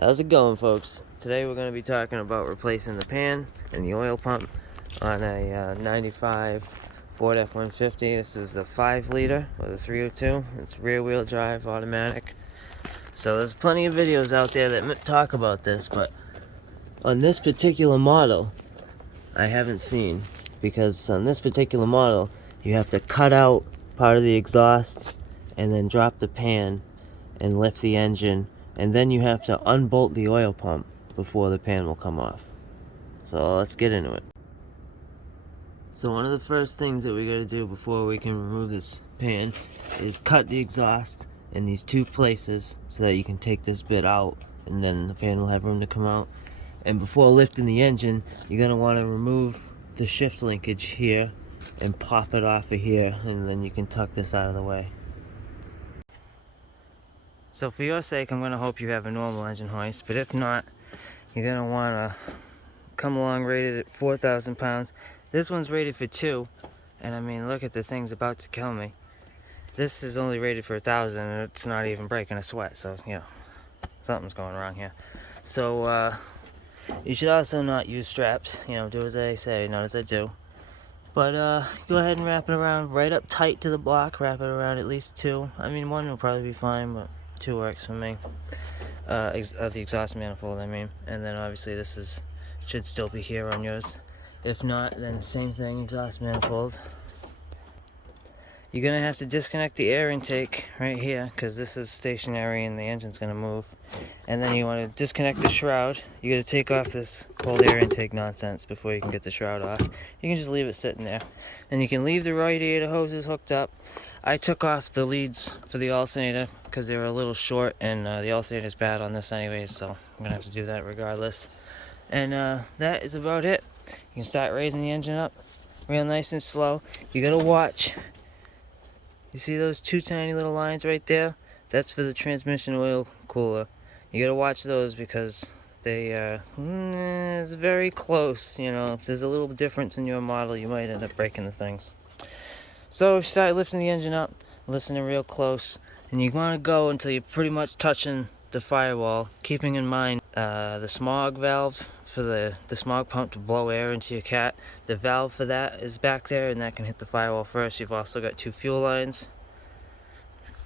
How's it going, folks? Today we're going to be talking about replacing the pan and the oil pump on a 95 Ford F-150. This is the 5 liter with a 302. It's rear wheel drive, automatic. So there's plenty of videos out there that talk about this, but on this particular model I haven't seen, because on this particular model you have to cut out part of the exhaust and then drop the pan and lift the engine, and then you have to unbolt the oil pump before the pan will come off. So let's get into it. So one of the first things that we got to do before we can remove this pan is cut the exhaust in these two places so that you can take this bit out, and then the pan will have room to come out. And before lifting the engine, you're going to want to remove the shift linkage here and pop it off of here, and then you can tuck this out of the way. So for your sake, I'm going to hope you have a normal engine hoist, but if not, you're going to want to come along rated at 4,000 pounds. This one's rated for 2, and I mean, look at the thing's about to kill me. This is only rated for 1,000, and it's not even breaking a sweat, so, you know, something's going wrong here. So, you should also not use straps, you know, do as I say, not as I do. But, go ahead and wrap it around right up tight to the block, wrap it around at least 2. I mean, 1 will probably be fine, but 2 works for me. The exhaust manifold, I mean. And then obviously this should still be here on yours. If not, then same thing, exhaust manifold. You're gonna have to disconnect the air intake right here, because this is stationary and the engine's gonna move. And then you want to disconnect the shroud. You gotta take off this cold air intake nonsense before you can get the shroud off. You can just leave it sitting there. And you can leave the radiator hoses hooked up. I took off the leads for the alternator because they were a little short, and the alternator's bad on this anyways, so I'm gonna have to do that regardless. And that is about it. You can start raising the engine up real nice and slow. You gotta watch. You see those 2 tiny little lines right there? That's for the transmission oil cooler. You gotta watch those because they it's very close. You know, if there's a little difference in your model, you might end up breaking the things. So start lifting the engine up, listening real close, and you want to go until you're pretty much touching the firewall, keeping in mind the smog valve for the smog pump to blow air into your cat. The valve for that is back there, and that can hit the firewall first. You've also got 2 fuel lines.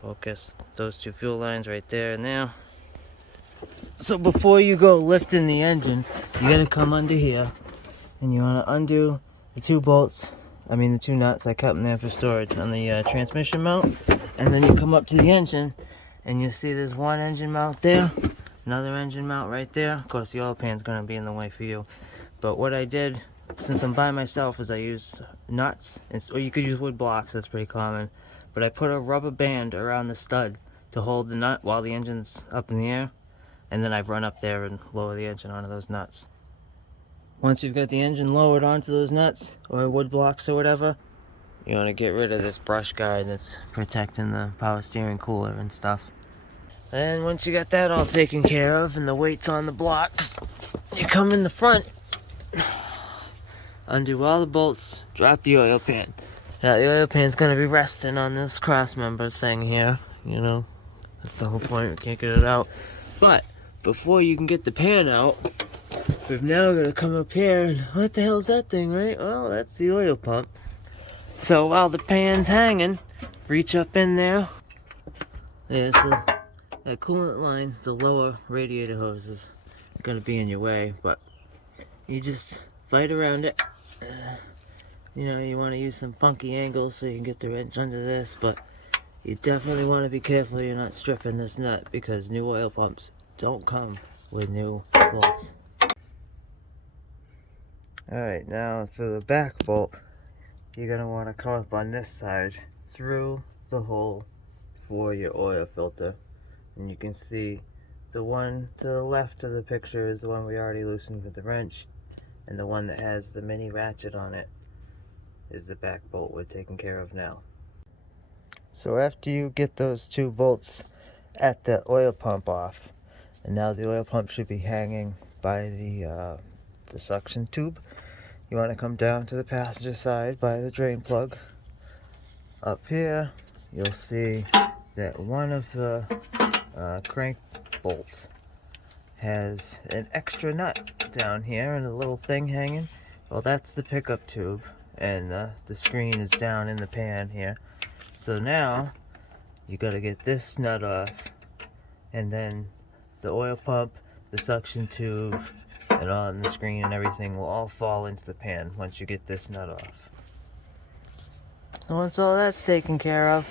Focus those 2 fuel lines right there and there. So before you go lifting the engine, you gotta come under here, and you want to undo the 2 bolts. I mean the 2 nuts. I kept them there for storage on the transmission mount. And then you come up to the engine, and you see there's 1 engine mount there, another engine mount right there. Of course, the oil pan's going to be in the way for you. But what I did, since I'm by myself, is I used nuts, or you could use wood blocks, that's pretty common. But I put a rubber band around the stud to hold the nut while the engine's up in the air. And then I've run up there and lower the engine onto those nuts. Once you've got the engine lowered onto those nuts, or wood blocks or whatever, you want to get rid of this brush guard that's protecting the power steering cooler and stuff. And once you got that all taken care of and the weight's on the blocks, you come in the front, undo all the bolts, drop the oil pan. Now the oil pan's going to be resting on this cross member thing here, you know. That's the whole point, we can't get it out. But before you can get the pan out, we've now got to come up here and what the hell is that thing, right? Well, that's the oil pump. So while the pan's hanging, reach up in there. There's that coolant line, the lower radiator hose is going to be in your way, but you just fight around it. You know, you want to use some funky angles so you can get the wrench under this, but you definitely want to be careful you're not stripping this nut, because new oil pumps don't come with new bolts. Alright, now for the back bolt, you're going to want to come up on this side through the hole for your oil filter. And you can see the one to the left of the picture is the one we already loosened with the wrench. And the one that has the mini ratchet on it is the back bolt we're taking care of now. So after you get those 2 bolts at the oil pump off, and now the oil pump should be hanging by the suction tube, you want to come down to the passenger side by the drain plug. Up here, you'll see that one of the crank bolts has an extra nut down here and a little thing hanging. Well, that's the pickup tube, and the screen is down in the pan here. So now you gotta get this nut off, and then the oil pump, the suction tube, and all in the screen and everything will all fall into the pan once you get this nut off. And once all that's taken care of,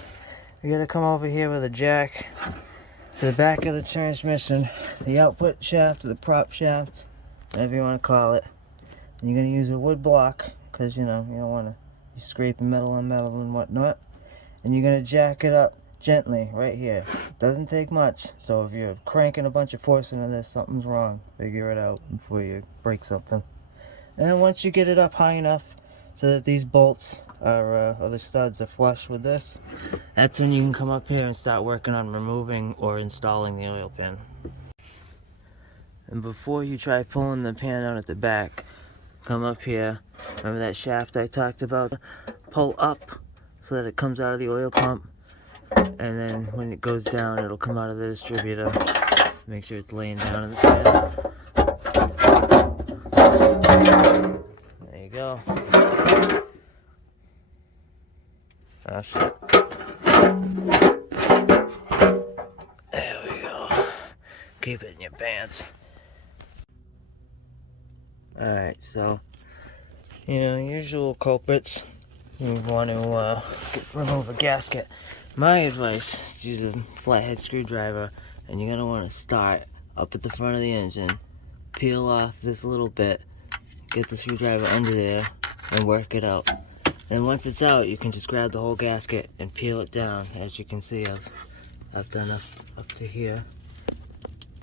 you gotta come over here with a jack to the back of the transmission, the output shaft, or the prop shaft, whatever you want to call it. And you're gonna use a wood block, because you know, you don't want to be scraping metal on metal and whatnot. And you're gonna jack it up gently right here. It doesn't take much, so if you're cranking a bunch of force into this, something's wrong. Figure it out before you break something. And then once you get it up high enough so that these bolts are, or the studs are flush with this, that's when you can come up here and start working on removing or installing the oil pan. And before you try pulling the pan out at the back, come up here. Remember that shaft I talked about? Pull up so that it comes out of the oil pump, and then when it goes down, it'll come out of the distributor. Make sure it's laying down in the pan. There you go. Oh shit. There we go. Keep it in your pants. Alright, so, you know, usual culprits. You want to remove a gasket. My advice is use a flathead screwdriver, and you're going to want to start up at the front of the engine, peel off this little bit, get the screwdriver under there, and work it out. Then once it's out, you can just grab the whole gasket and peel it down. As you can see, I've done up to here.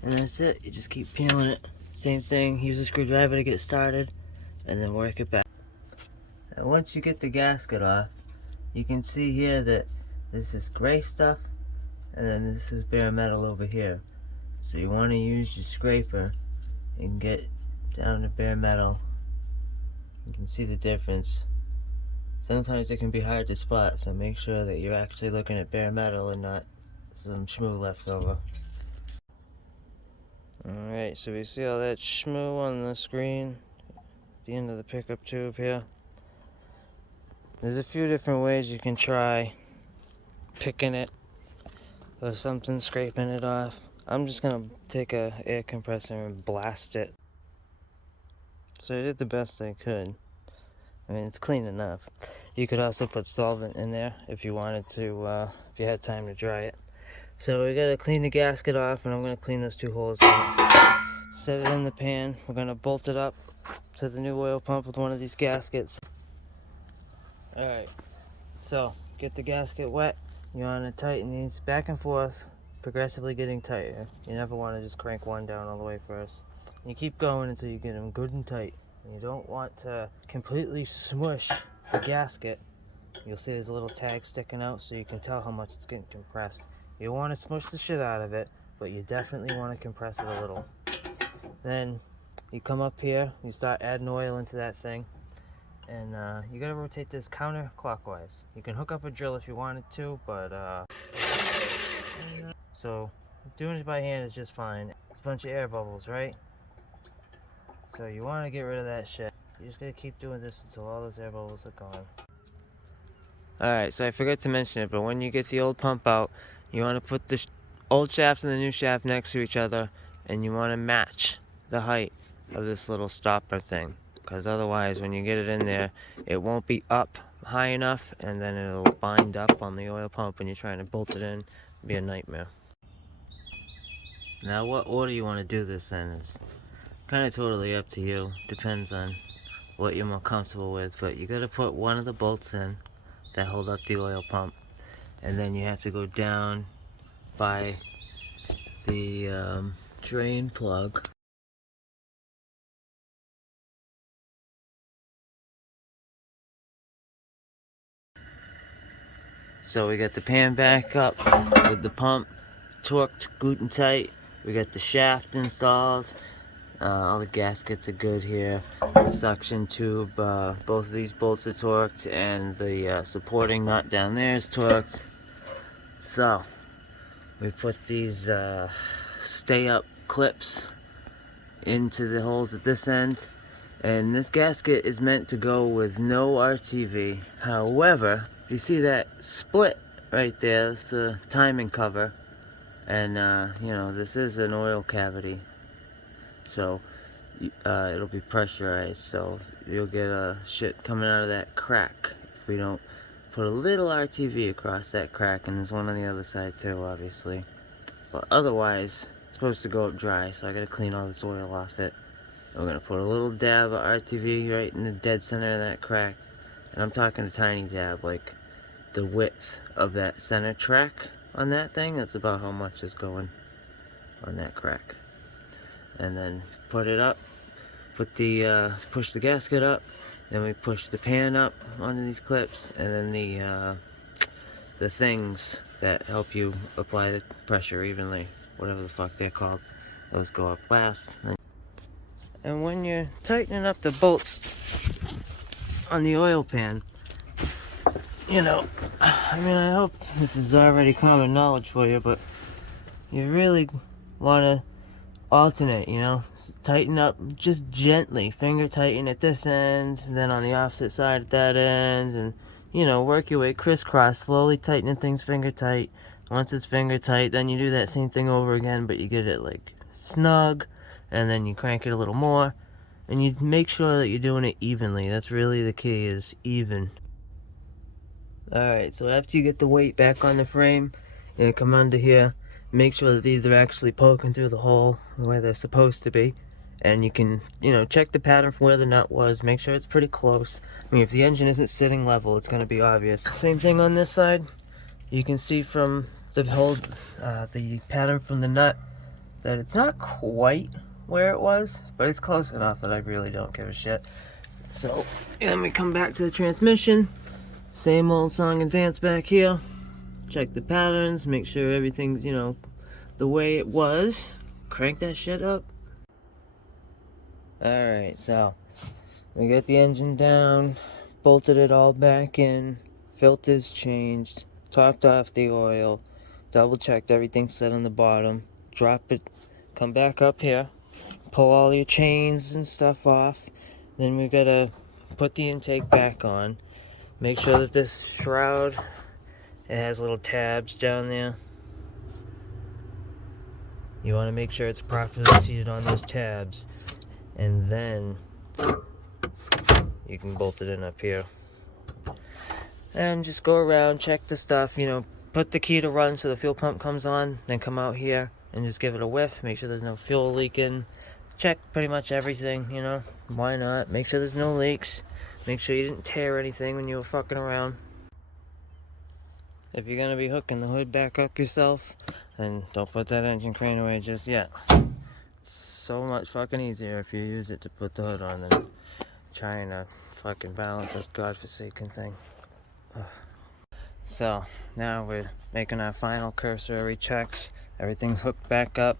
And that's it. You just keep peeling it. Same thing, use a screwdriver to get started, and then work it back. And once you get the gasket off, you can see here that this is gray stuff, and then this is bare metal over here. So you want to use your scraper and get down to bare metal. You can see the difference. Sometimes it can be hard to spot, so make sure that you're actually looking at bare metal and not some shmoo left over. Alright, so we see all that shmoo on the screen at the end of the pickup tube here. There's a few different ways you can try picking it or something, scraping it off. I'm just gonna take a air compressor and blast it. So I did the best I could. I mean, it's clean enough. You could also put solvent in there if you wanted to, if you had time to dry it. So we gotta clean the gasket off, and I'm gonna clean those two holes out. Set it in the pan. We're gonna bolt it up to the new oil pump with one of these gaskets. Alright, so get the gasket wet. You wanna tighten these back and forth, progressively getting tighter. You never wanna just crank one down all the way first. You keep going until you get them good and tight. And you don't want to completely smush the gasket. You'll see there's a little tag sticking out, so you can tell how much it's getting compressed. You want to smush the shit out of it, but you definitely want to compress it a little. Then you come up here, you start adding oil into that thing, and you gotta rotate this counterclockwise. You can hook up a drill if you wanted to, but so doing it by hand is just fine. It's a bunch of air bubbles, right? So you want to get rid of that shit. You just gotta keep doing this until all those air bubbles are gone. Alright, so I forgot to mention it, but when you get the old pump out, you want to put the old shaft and the new shaft next to each other, and you want to match the height of this little stopper thing, because otherwise when you get it in there, it won't be up high enough, and then it'll bind up on the oil pump when you're trying to bolt it in. It'll be a nightmare. Now what order you want to do this in is kind of totally up to you. Depends on what you're more comfortable with, but you got to put one of the bolts in that hold up the oil pump, and then you have to go down by the drain plug. So we got the pan back up with the pump torqued good and tight. We got the shaft installed. All the gaskets are good here. The suction tube, both of these bolts are torqued, and the supporting nut down there is torqued. So we put these stay-up clips into the holes at this end. And this gasket is meant to go with no RTV. However, you see that split right there, that's the timing cover. And you know, this is an oil cavity, so it'll be pressurized, so you'll get shit coming out of that crack if we don't put a little RTV across that crack. And there's one on the other side too, obviously, but otherwise it's supposed to go up dry, so I gotta clean all this oil off it. I'm gonna put a little dab of RTV right in the dead center of that crack, and I'm talking a tiny dab, like the width of that center track on that thing. That's about how much is going on that crack. And then put it up, put the push the gasket up, then we push the pan up onto these clips, and then the things that help you apply the pressure evenly, whatever the fuck they're called, those go up last. And when you're tightening up the bolts on the oil pan, you know, I mean, I hope this is already common knowledge for you, but you really want to alternate, you know, tighten up just gently, finger tighten at this end, and then on the opposite side at that end, and you know, work your way crisscross, slowly tightening things finger tight. Once it's finger tight, then you do that same thing over again, but you get it like snug, and then you crank it a little more, and you make sure that you're doing it evenly. That's really the key, is even. Alright, so after you get the weight back on the frame, you're gonna come under here, make sure that these are actually poking through the hole the way they're supposed to be. And you can, you know, check the pattern from where the nut was, make sure it's pretty close. I mean, if the engine isn't sitting level, it's gonna be obvious. Same thing on this side. You can see from the whole, the pattern from the nut that it's not quite where it was, but it's close enough that I really don't give a shit. So, then we come back to the transmission. Same old song and dance back here. Check the patterns, make sure everything's, you know, the way it was. Crank that shit up. Alright, so we got the engine down, bolted it all back in, filters changed, topped off the oil, double checked everything set on the bottom, drop it, come back up here, pull all your chains and stuff off. Then we gotta put the intake back on. Make sure that this shroud, it has little tabs down there. You want to make sure it's properly seated on those tabs, and then you can bolt it in up here. And just go around, check the stuff, you know, put the key to run so the fuel pump comes on, then come out here and just give it a whiff, make sure there's no fuel leaking. Check pretty much everything, you know, why not? Make sure there's no leaks. Make sure you didn't tear anything when you were fucking around. If you're gonna be hooking the hood back up yourself, then don't put that engine crane away just yet. It's so much fucking easier if you use it to put the hood on than trying to fucking balance this godforsaken thing. Ugh. So, now we're making our final cursory checks. Everything's hooked back up.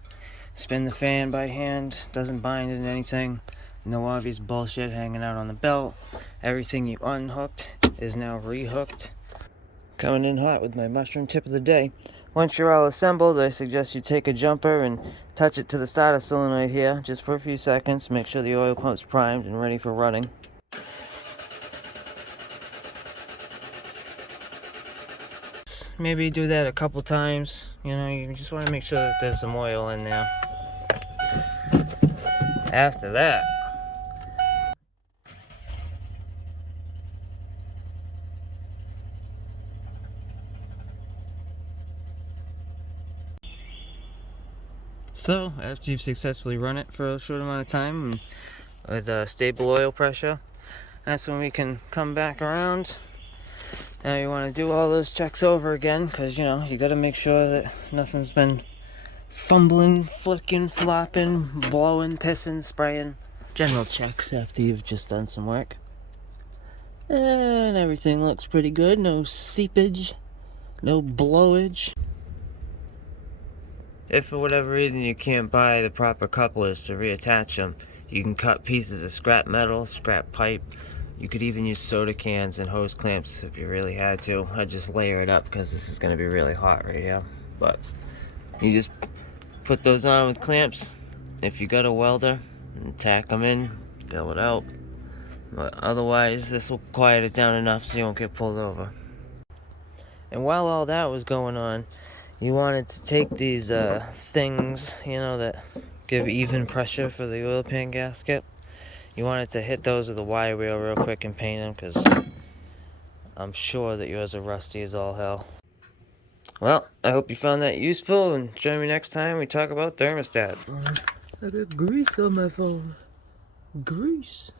Spin the fan by hand, doesn't bind in anything. No obvious bullshit hanging out on the belt. Everything you unhooked is now rehooked. Coming in hot with my mushroom tip of the day. Once you're all assembled, I suggest you take a jumper and touch it to the starter solenoid here, just for a few seconds. Make sure the oil pump's primed and ready for running. Maybe do that a couple times. You know, you just want to make sure that there's some oil in there. After that, so after you've successfully run it for a short amount of time with stable oil pressure, that's when we can come back around. Now you want to do all those checks over again, because you know, you got to make sure that nothing's been fumbling, flicking, flopping, blowing, pissing, spraying. General checks after you've just done some work. And everything looks pretty good. No seepage, no blowage. If for whatever reason you can't buy the proper couplers to reattach them, you can cut pieces of scrap metal, scrap pipe. You could even use soda cans and hose clamps if you really had to. I'd just layer it up because this is going to be really hot right here. But you just put those on with clamps. If you got a welder, and tack them in, fill it out. But otherwise, this will quiet it down enough so you won't get pulled over. And while all that was going on, you wanted to take these things, you know, that give even pressure for the oil pan gasket. You wanted to hit those with a wire wheel real quick and paint them, because I'm sure that yours are rusty as all hell. Well, I hope you found that useful, and join me next time we talk about thermostats. I got grease on my phone. Grease.